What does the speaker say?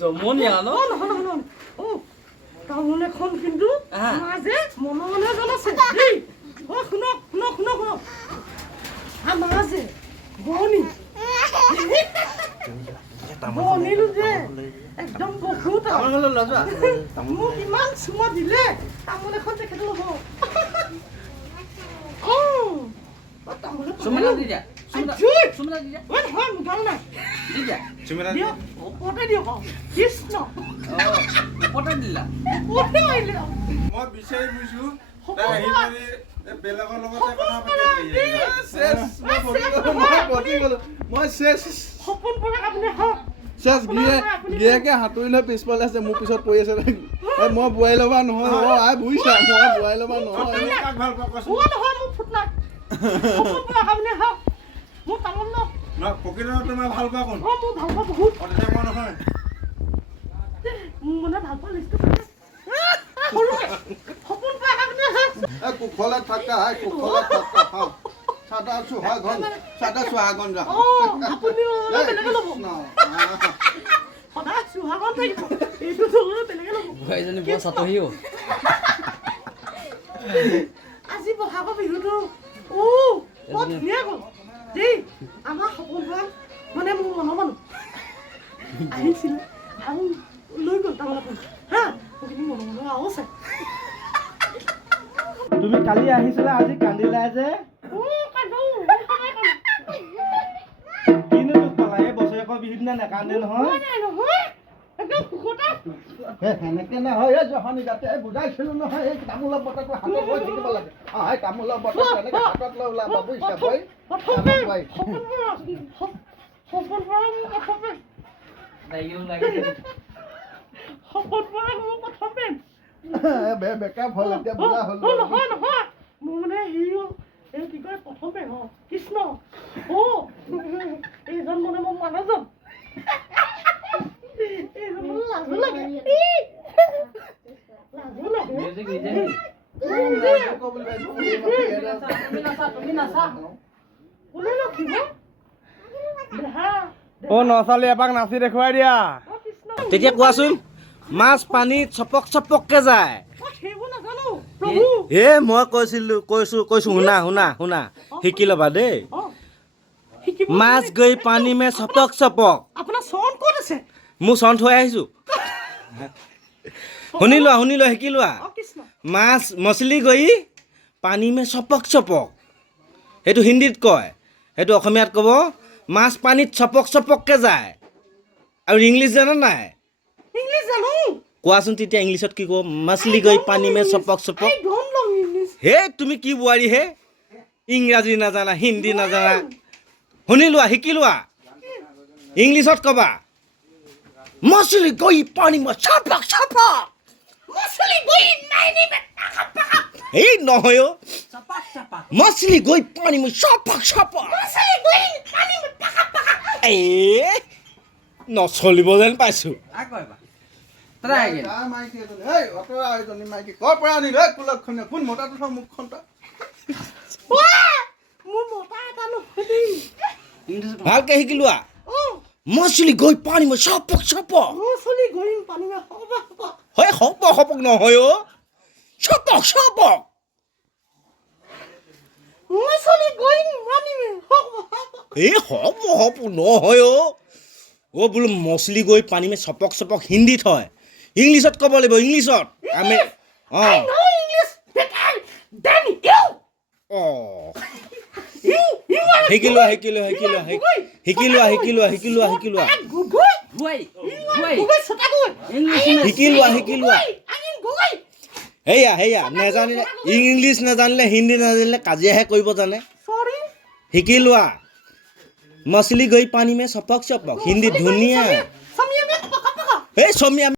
জমনীয়া ন নহয় নহয় নহয় অ তামোল এখন কিন্তু আহা। আমাৰ যে মনে মনে এজন আছে দেই অ শুনক শুনক শুনক শুনক। আমাৰ যে বনি। বনিলো যে একদম বহুত মোক ইমান চুমা দিলে তামোল এখন তেখেতে ল'ব অ অ, তামোল এখন দি দিয়া! চুমনা দি দিয়া। ঐ, নহয় নাই। দি দিয়া। দিয়ক। ওপৰতে গিৰিয়েকে সাঁতুৰি লৈ পিছফালে আছে মোৰ পিছত পৰি আছে মই বোৱাৰী ল'বা নহয় আই বুজিছা মই বোৱাৰী ল'বা নহয় মোৰ তামোল ন প্ৰকৃততে তোমাৰ ভালো পোৱা কোন? অ মোৰ ভালো পোৱা বহুত। অ, তেতিয়া নহয়। মানে ভালো পোৱা সৰুকে সপোন আপুনি কুশলে থাকা এই কুশলে থাকা হা চাদা চুহাগন চাদা চুহাগন যা। অ আপুনি বেলেগে ল'ব। সদায় চুহাগন থাকিব এইটো। ল'লে বেলেগে ল'ব। বোৱাৰীজনী বৰ অ' আজি বহাগৰ বিহুটো ও বৰ ধুনীয়া গ'ল দেই আমাৰ সপোন পৰা মানে মোৰ মনৰ মানুহ আহিছিলে আৰু লৈ গ'ল তাৰমানে আপুনি হা মোৰ কিন্তু মনৰ মানুহ আৰু আছে তুমি কালি আহিছিলা আজি কান্দিলা যে। কিনো দুখ পালা এই বছৰেকৰ বিহুৰ দিনা নেকান্দে নহয়। সেনেকে নহয় এই জহনী যাতে বুজাইছিলো নহয় এই তামোলৰ বটাটো হাতত লৈ থাকিব লাগে। অ এই তামোলৰ বটা তেনেকে হাতত লৈ ওলাব বুজিছা বৈ সপোন পৰা মোৰ প্ৰথমে বেকআপ হ'ল এতিয়া বুঢ়া হ'ল নহয় নহয়। মোৰ মানে হেৰি এই কি কয় প্ৰথমে অ কৃষ্ণ। অ এইজন মানে মোৰ মানুহজন এইজন মানে লাজো লাগে। ই! লাজো লাগে। নি এপাক নাচি দেখুৱাই দিয়া। অ কৃষ্ণ। তেতিয়া কোৱাচোন। মাছ পানীত চপক চপককে যায়। এ মই কৈছিলো কৈছো কৈছো শুনা শুনা শুনা শিকি ল'বা দেই। মাছ গৈ পানী মে চপক চপক। মোৰ চন থৈ আহিছো। শুনি লোৱা শুনি লোৱা শিকি লোৱা। মাছ মছলি গৈ পানী মে চপক চপক। সেইটো হিন্দীত কয়। সেইটো অসমীয়াত ক'ব মাছ পানীত চপক চপককে যায়। আৰু ইংলিছ জানা নাই? জানো? কোৱাচোন তেতিয়া ইংলিছত কি ক'ব মাছলি গৈ পানী মে চপক চপক. হে তুমি কি বোৱাৰী হে? ইংৰাজী নাজানা হিন্দী নাজানা। শুনি লোৱা শিকি লোৱা। ইংলিছত ক'বা। মছলি গৈ পানী মে চপক চপক। মছলি এই নহয় অ' চাপাক গৈ পানী মে চপক চপক। মছলি এ নচলিব যেন পাইছোঁ। মাইকী এজনী? এই অতৰা এজনী মাইকী ক'ৰ পৰা আনিবি এই কুলক্ষণীয় কোন মতাটো থ মুখখন তই মোৰ মতা এটা নহয় ভালকে শিকি লোৱা অ মছলি গৈ পানী মে চপক চপক। মছলি গৈ পানী হয় সপক সপক নহয় অ' চপক চপক। এই হপ হপ নহয় অ' অ' বোলো মছলি গৈ পানী মে চপক চপক হিন্দীত হয়। ইংলিছত ক'ব লাগিব ইংলিছত আমি অঁ। Know English better than you. অঁ। You, you are শিকি লোৱা শিকি লোৱা শিকি লোৱা শিকি লোৱা শিকি লোৱা শিকি লোৱা শিকি শিকি শিকি সেয়া সেয়া নেজানিলে ইংলিছ নাজানিলে হিন্দী নাজানিলে কাজিয়াহে কৰিব জানে। শিকি লোৱা মছলি গৈ পানী মে চপক চপক। হিন্দী ধুনীয়া। Samia me